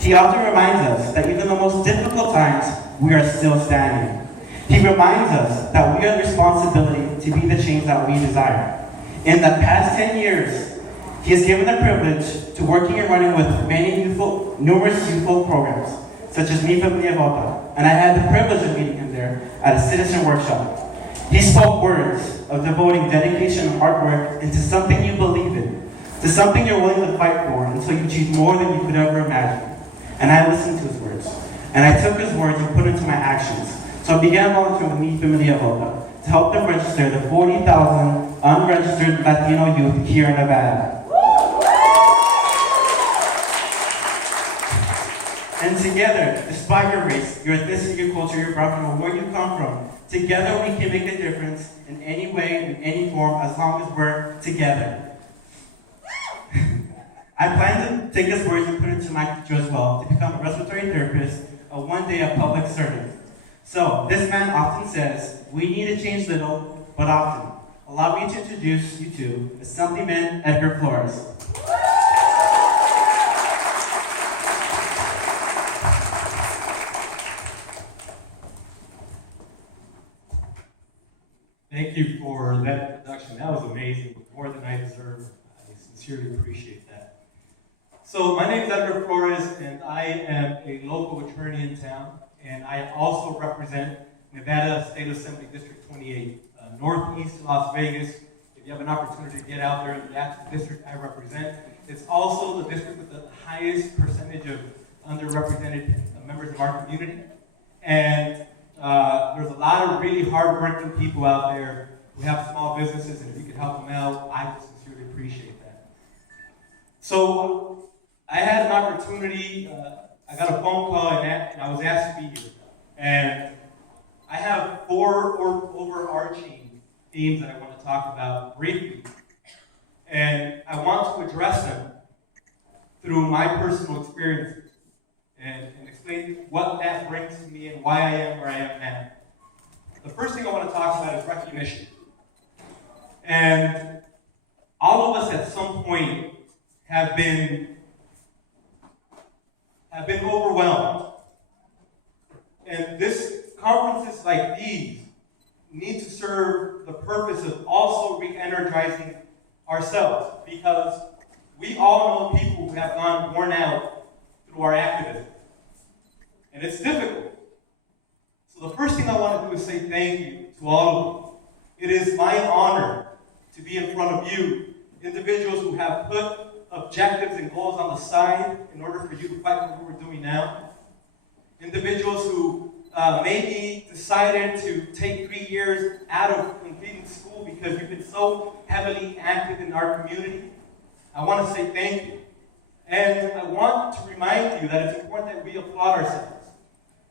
He often reminds us that even in the most difficult times, we are still standing. He reminds us that we have the responsibility to be the change that we desire. In the past 10 years, he has given the privilege to working and running with numerous youthful programs, such as Mi Familia Vota, and I had the privilege of meeting him there at a citizen workshop. He spoke words of devoting dedication and hard work into something you believe in, to something you're willing to fight for until you achieve more than you could ever imagine. And I listened to his words, and I took his words and put it into my actions. So I began volunteering with Mi Familia Vota to help them register the 40,000 unregistered Latino youth here in Nevada. And together, despite your race, your ethnicity, your culture, your background, or where you come from, together we can make a difference in any way, in any form, as long as we're together. I plan to take his words and put it into my future as well, to become a respiratory therapist, or one day a public servant. So, this man often says, we need to change little, but often. Allow me to introduce you to Assemblyman Edgar Flores. Thank you for that introduction. That was amazing, more than I deserve. I sincerely appreciate that. So my name is Edgar Flores, and I am a local attorney in town, and I also represent Nevada State Assembly District 28, Northeast Las Vegas. If you have an opportunity to get out there, that's the district I represent. It's also the district with the highest percentage of underrepresented members of our community. And there's a lot of really hard-working people out there who have small businesses, and if you could help them out, I would sincerely appreciate that. So I had an opportunity, I got a phone call, and I was asked to be here. And I have four overarching themes that I want to talk about briefly. And I want to address them through my personal experiences and explain what that brings to me and why I am where I am now. The first thing I want to talk about is recognition. And all of us at some point have been overwhelmed. And conferences like these need to serve the purpose of also re-energizing ourselves, because we all know people who have gone worn out through our activism. And it's difficult. So the first thing I want to do is say thank you to all of you. It is my honor to be in front of you, individuals who have put objectives and goals on the side in order for you to fight for what we're doing now. Individuals who maybe decided to take 3 years out of completing school because you've been so heavily active in our community. I want to say thank you. And I want to remind you that it's important that we applaud ourselves,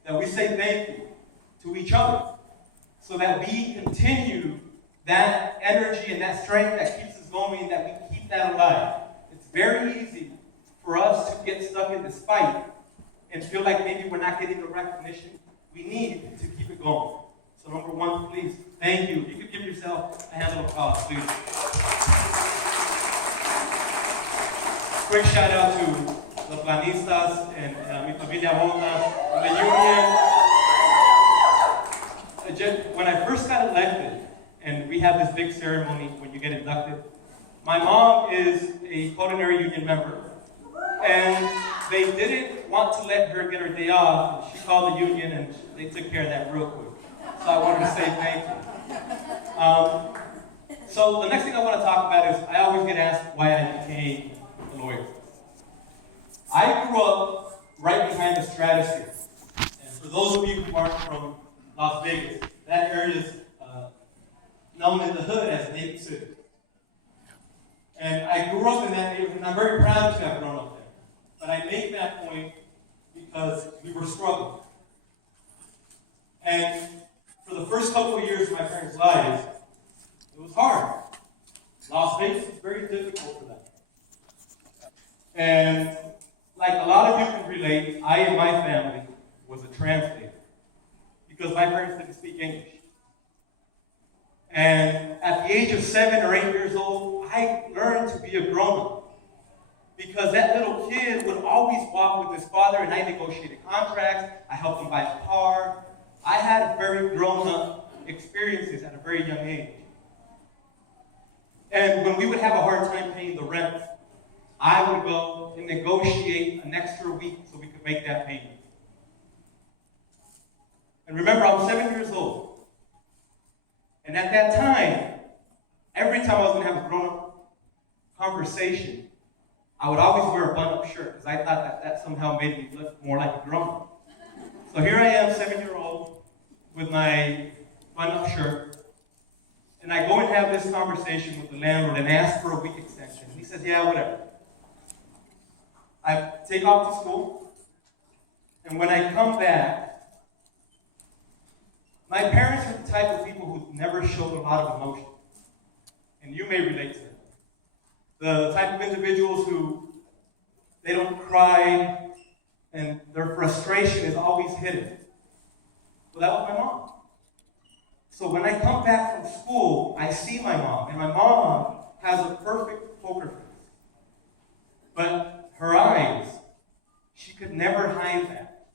that we say thank you to each other, so that we continue that energy and that strength that keeps us going, that we keep that alive. It's very easy for us to get stuck in this fight and feel like maybe we're not getting the recognition we need to keep it going. So number one, please, thank you. You could give yourself a hand of applause, please. Quick shout out to the Planistas and Mi Familia Vota and the union. When I first got elected, and we have this big ceremony when you get inducted, my mom is a culinary union member, and they didn't want to let her get her day off, and she called the union, and they took care of that real quick. So I wanted to say thank you. So the next thing I want to talk about is, I always get asked why I became a lawyer. I grew up right behind the stratosphere. And for those of you who aren't from Las Vegas, that area is known in the hood as Naples City. And I grew up in that neighborhood, and I'm very proud to have grown up there. But I make that point because we were struggling. And for the first couple of years of my parents' lives, it was hard. Las Vegas was very difficult for them. And like a lot of you can relate, I and my family was a translator because my parents didn't speak English. And at the age of 7 or 8 years old, I learned to be a grown-up because that little kid would always walk with his father, and I negotiated contracts. I helped him buy a car. I had very grown-up experiences at a very young age. And when we would have a hard time paying the rent, I would go and negotiate an extra week so we could make that payment. And remember, I was 7 years old. And at that time, every time I was going to have a grown-up conversation, I would always wear a button-up shirt because I thought that somehow made me look more like a grown-up. So here I am, 7-year-old, with my button-up shirt. And I go and have this conversation with the landlord and ask for a week extension. He says, yeah, whatever. I take off to school. And when I come back, my parents are the type of people who never showed a lot of emotion. And you may relate to them. The type of individuals who they don't cry and their frustration is always hidden. Well, that was my mom. So when I come back from school, I see my mom, and my mom has a perfect poker face. But her eyes, she could never hide that.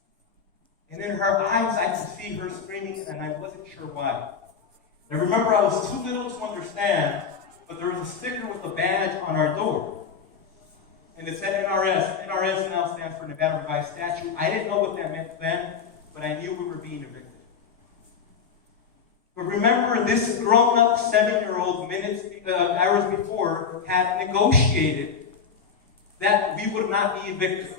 And in her eyes, I could see her screaming, and I wasn't sure why. I remember I was too little to understand, but there was a sticker with a badge on our door. And it said NRS. NRS now stands for Nevada Revised Statute. I didn't know what that meant then, but I knew we were being evicted. But remember, this grown-up 7-year-old hours before had negotiated that we would not be evicted.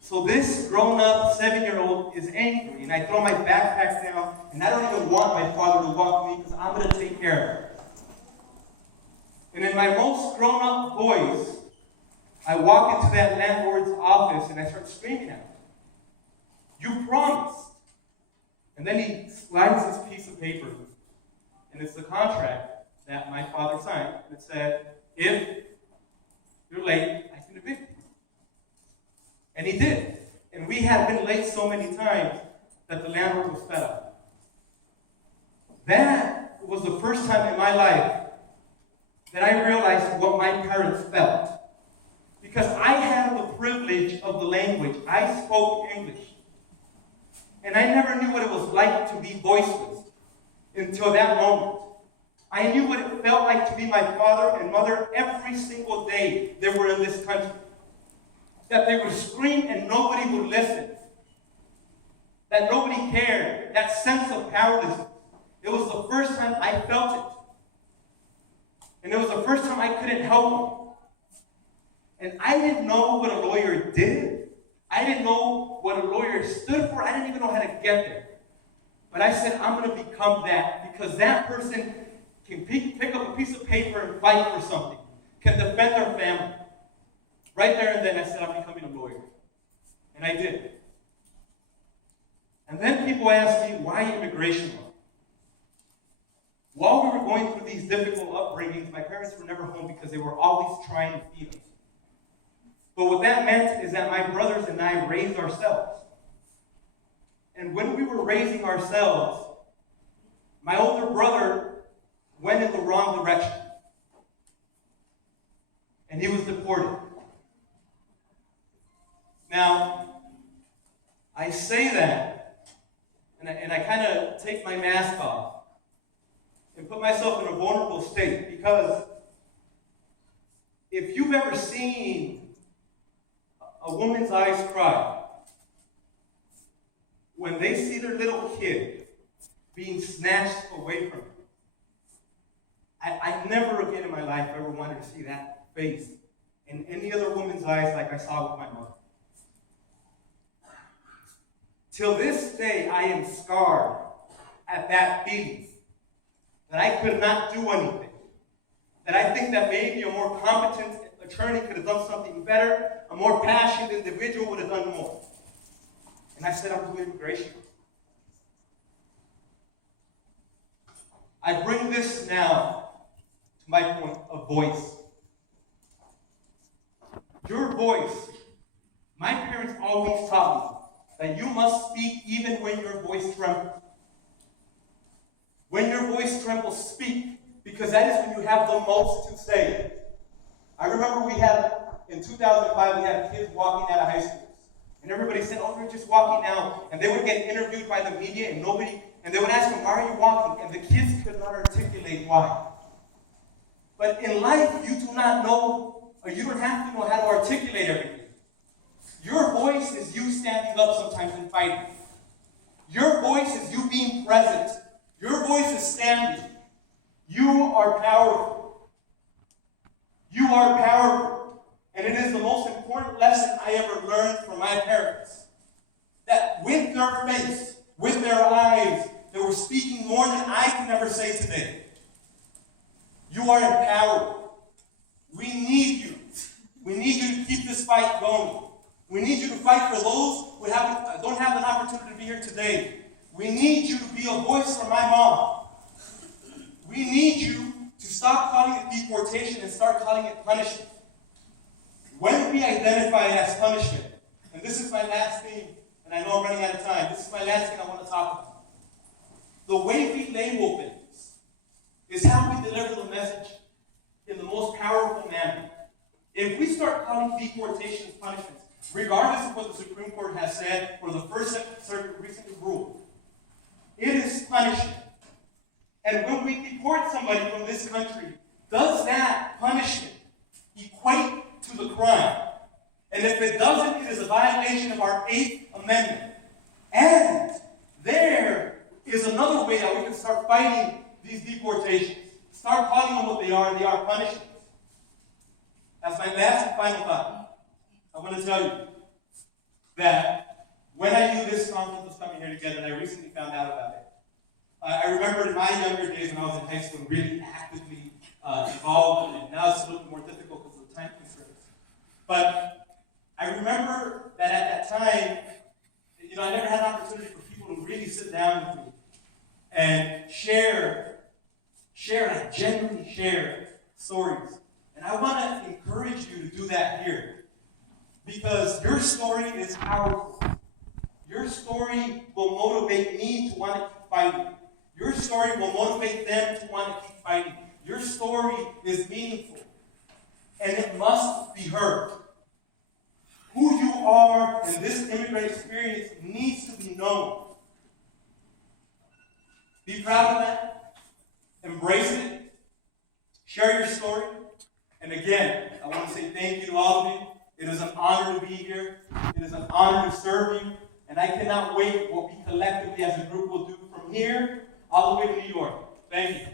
So this grown-up 7-year-old is angry, and I throw my backpack down, and I don't even want my father to walk me because I'm going to take care of it. And in my most grown-up voice, I walk into that landlord's office, and I start screaming at him. You promised. And then he slides this piece of paper, and it's the contract that my father signed. And it said, if you're late, I can evict you. And he did. And we had been late so many times that the landlord was fed up. That was the first time in my life that I realized what my parents felt. Because I had the privilege of the language. I spoke English. And I never knew what it was like to be voiceless until that moment. I knew what it felt like to be my father and mother every single day they were in this country. That they would scream and nobody would listen. That nobody cared. That sense of powerlessness. It was the first time I felt it. And it was the first time I couldn't help them. And I didn't know what a lawyer did. I didn't know what a lawyer stood for. I didn't even know how to get there. But I said, I'm going to become that because that person can pick up a piece of paper and fight for something, can defend their family. Right there and then I said, I'm becoming a lawyer. And I did. And then people asked me, why immigration law? While we were going through these difficult upbringings, my parents were never home because they were always trying to feed us. But what that meant is that my brothers and I raised ourselves. And when we were raising ourselves, my older brother went in the wrong direction. And he was deported. Now, I say that, and I kind of take my mask off and put myself in a vulnerable state because if you've ever seen a woman's eyes cry when they see their little kid being snatched away from them. I never again in my life ever wanted to see that face in any other woman's eyes like I saw with my mother. Till this day, I am scarred at that feeling that I could not do anything. That I think that maybe a more competent attorney could have done something better. A more passionate individual would have done more. And I said, I'm doing immigration. I bring this now to my point of voice. Your voice, my parents always taught me that you must speak even when your voice trembles. When your voice trembles, speak, because that is when you have the most to say. I remember we had in 2005, we had kids walking out of high schools. And everybody said, oh, they're just walking now. And they would get interviewed by the media and they would ask them, why are you walking? And the kids could not articulate why. But in life, you do not know, or you don't have to know how to articulate everything. Your voice is you standing up sometimes and fighting. Your voice is you being present. Your voice is standing. You are powerful. You are powerful. And it is the most important lesson I ever learned from my parents. That with their face, with their eyes, they were speaking more than I can ever say today. You are empowered. We need you. We need you to keep this fight going. We need you to fight for those who don't have an opportunity to be here today. We need you to be a voice for my mom. We need you to stop calling it deportation and start calling it punishment. When we identify it as punishment, and this is my last thing, and I know I'm running out of time, this is my last thing I want to talk about. The way we label things is how we deliver the message in the most powerful manner. If we start calling deportations punishments, regardless of what the Supreme Court has said or the First Circuit recently ruled, it is punishment. And when we deport somebody from this country, does that punishment equate to the crime? And if it doesn't, it is a violation of our 8th Amendment. And there is another way that we can start fighting these deportations. Start calling them what they are punishments. As my last and final thought, I want to tell you that when I knew this conference was coming here together, and I recently found out about it, I remember in my younger days when I was in high school really actively involved in it. Now it's a little bit more difficult because of the time constraints. But I remember that at that time, I never had an opportunity for people to really sit down with me and share, like genuinely share stories. And I want to encourage you to do that here. Because your story is powerful. Your story will motivate me to want to keep fighting. Your story will motivate them to want to keep fighting. Your story is meaningful. And it must be heard. Who you are in this immigrant experience needs to be known. Be proud of that. Embrace it. Share your story. And again, I want to say thank you to all of you. It is an honor to be here. It is an honor to serve you. And I cannot wait what we collectively as a group will do from here all the way to New York. Thank you.